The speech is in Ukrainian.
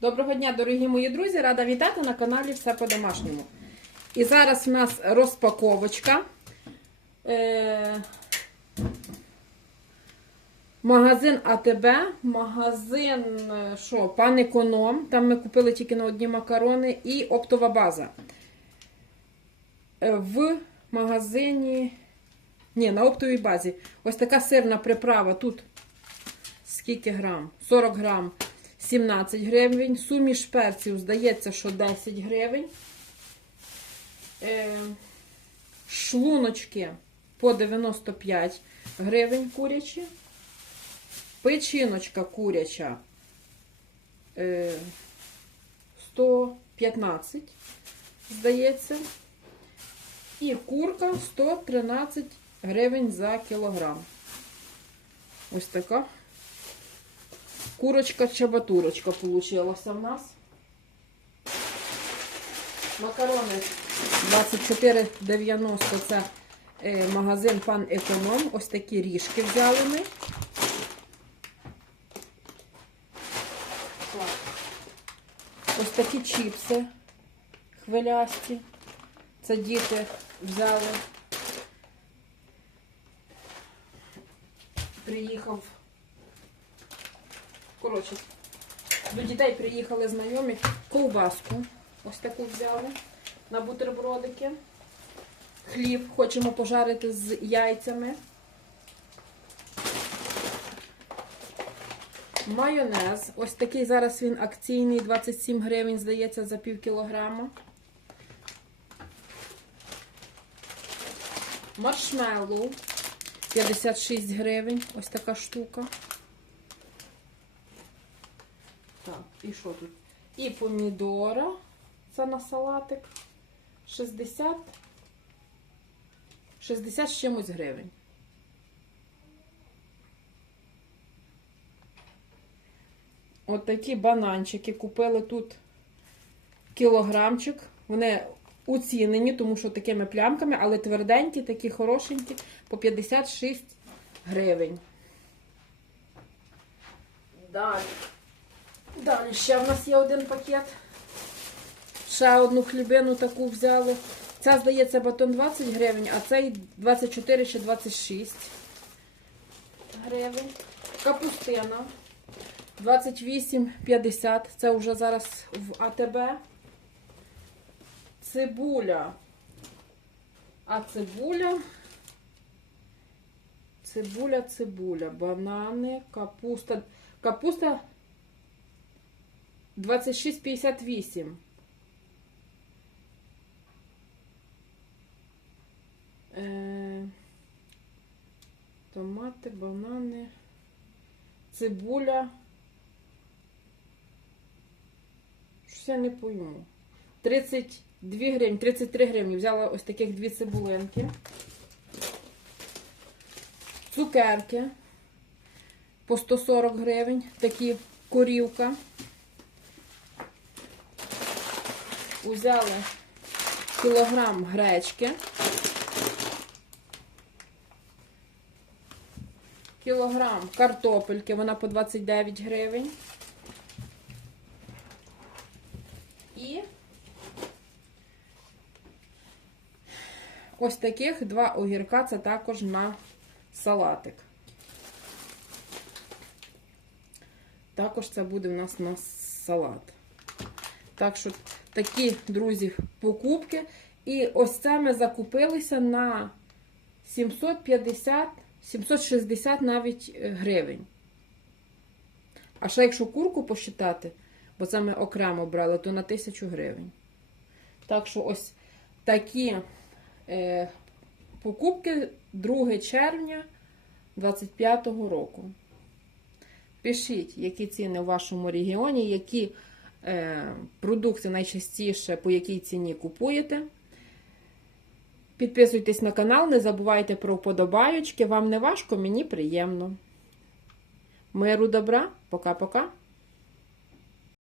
Доброго дня, дорогі мої друзі! Рада вітати на каналі Все по-домашньому. І зараз у нас розпаковочка. Е... Магазин АТБ, магазин що, пан Економ. Там ми купили тільки на одні макарони і оптова база. Е, В магазині. Ні, на оптовій базі. Ось така сирна приправа. Тут скільки грам? 40 грам. 17 гривень. Суміш перців, здається, що 10 гривень. Е, шлуночки по 95 гривень курячі. Печіночка куряча е, 115, здається. І курка 113 гривень за кілограм. Ось така курочка-чабатурочка получилася в нас. Макарони 24,90 це е, магазин Пан Економ. Ось такі ріжки взяли ми. Ось такі чіпси хвилясті. Це діти взяли. Приїхав. Коротше, до дітей приїхали знайомі. Ковбаску. Ось таку взяли на бутербродики. Хліб хочемо пожарити з яйцями. Майонез. Ось такий зараз він акційний, 27 гривень, здається, за пів кілограма. Маршмеллоу 56 гривень. Ось така штука. Так, і що тут? І помідора. Це на салатик. 60. 60 з чимось гривень. От такі бананчики купили тут кілограмчик. Вони оцінені, тому що такими плямками, але тверденькі, такі хорошенькі, по 56 гривень. Далі. Далі ще в нас є один пакет. Ще одну хлібину таку взяли. Ця, здається, батон 20 гривень, а цей 24 чи 26 гривень. Капустина 28,50. Це вже зараз в АТБ. Цибуля. А цибуля. Цибуля, цибуля, банани, капуста. Капуста 26,58. Е, Томати, банани, цибуля. Щось я не пойму. 32 гривні, 33 гривні. Взяла ось таких дві цибулинки. Цукерки по 140 гривень. Такі корівка. Узяли кілограм гречки. Кілограм картопельки, вона по 29 гривень. І ось таких два огірка, це також на салатик. Також це буде у нас на салат. Так що такі, друзі, покупки. І ось це ми закупилися на 750, 760 навіть е, гривень. А ще якщо курку посчитати, бо це ми окремо брали, то на 1000 гривень. Так що ось такі е, покупки 2 червня 2025 року. Пишіть, які ціни в вашому регіоні, які продукти найчастіше по якій ціні купуєте. Підписуйтесь на канал, не забувайте про вподобаючки. Вам не важко, мені приємно. Миру добра, пока-пока.